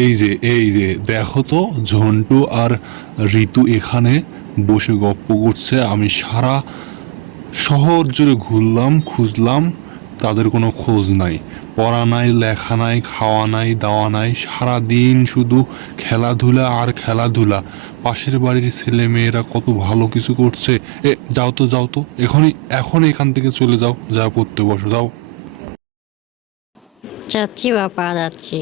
এই যে দেখো তো, ঝন্টু আর ঋতু এখানে বসে গপ্প করছে। আমি সারা শহর জুড়ে ঘুরলাম, খুঁজলাম, তাদের কোনো খোঁজ নাই। পড়া নাই, লেখা নাই, খাওয়া নাই, দাওয়া নাই, সারাদিন শুধু খেলাধুলা আর খেলাধুলা। পাশের বাড়ির ছেলে মেয়েরা কত ভালো কিছু করছে। যাও তো, যাও তো, এখন এখান থেকে চলে যাও, যা পড়তে বসো, যাও। যাচ্ছি বাবা, যাচ্ছি।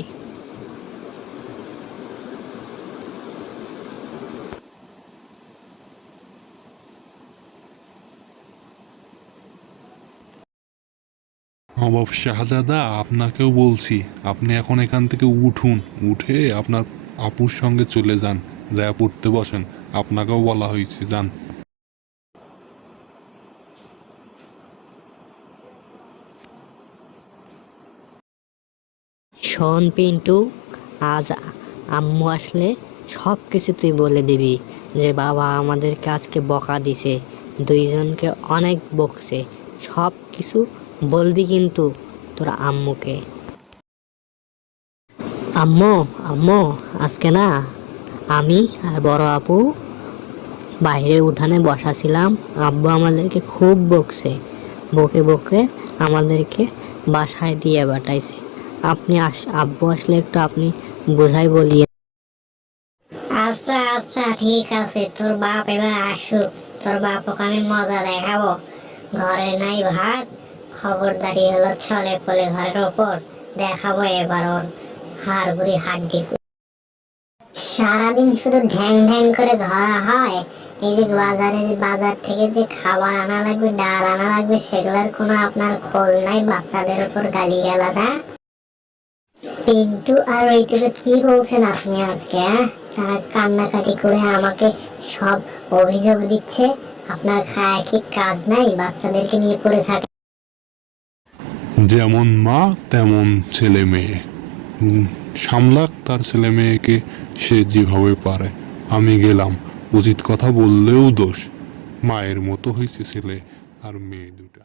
নবাব শাহজাদা, আপনাকেও বলছি, আপনি এখন এখান থেকে উঠুন, উঠে আপনার আপুর সঙ্গে চলে যান, যা পড়তে বসেন। আপনাকেও বলা হয়েছে, যান। শোন পিন্টু, আজ আম্মু আসলে সব কিছু তুই বলে দিবি যে বাবা আমাদেরকে আজকে বকা দিছে, দুইজনকে অনেক বকছে। সব কিছু বলবি কিন্তু তোর আম্মুকে। আম্মু, আম্মু, আজকে না আমি আর বড় আপু বাইরের উঠানে বসা ছিলাম। আব্বু আমাদেরকে খুব বকছে, বকে বকে আমাদেরকে বাসায় দিয়ে পাঠাইছে। আপনি আব্বু আসলে একটু আপনি বোঝাই বলিয়ে। আচ্ছা আচ্ছা, ঠিক আছে, তোর বাপ এবার আসুক, তোর বাপকে আমি মজা দেখাবো। ঘরে নাই ভাত, খবরদারি হলো ছলে পলে ঘরের ওপর। দেখাবো এবার ওর হাড়গুড়ি হাড্ডি। সারাদিন শুধু ঢ্যাং ঢ্যাং করে ধরা হয়। এই যে বাজার থেকে যে খাবার আনা লাগবে, ডাল আনা লাগবে, সেগুলোর কোনো আপনার খোঁজ নাই। বাচ্চাদের উপর গালি গালাজ। পিন্টু আর ঋতুকে কি বলছেন আপনি আজকে? তারা কান্নাকাটি করে আমাকে সব অভিযোগ দিচ্ছে। আপনার খায় কি কাজ নাই? বাচ্চাদেরকে নিয়ে পড়ে থাকে। যেমন মা তেমন ছেলে মেয়ে। সামলাক তার ছেলে মেয়েকে সে যেভাবে পারে। আমি গেলাম, উচিত কথা বললেও দোষ। মায়ের মতো হয়েছে ছেলে আর মেয়ে দুটা।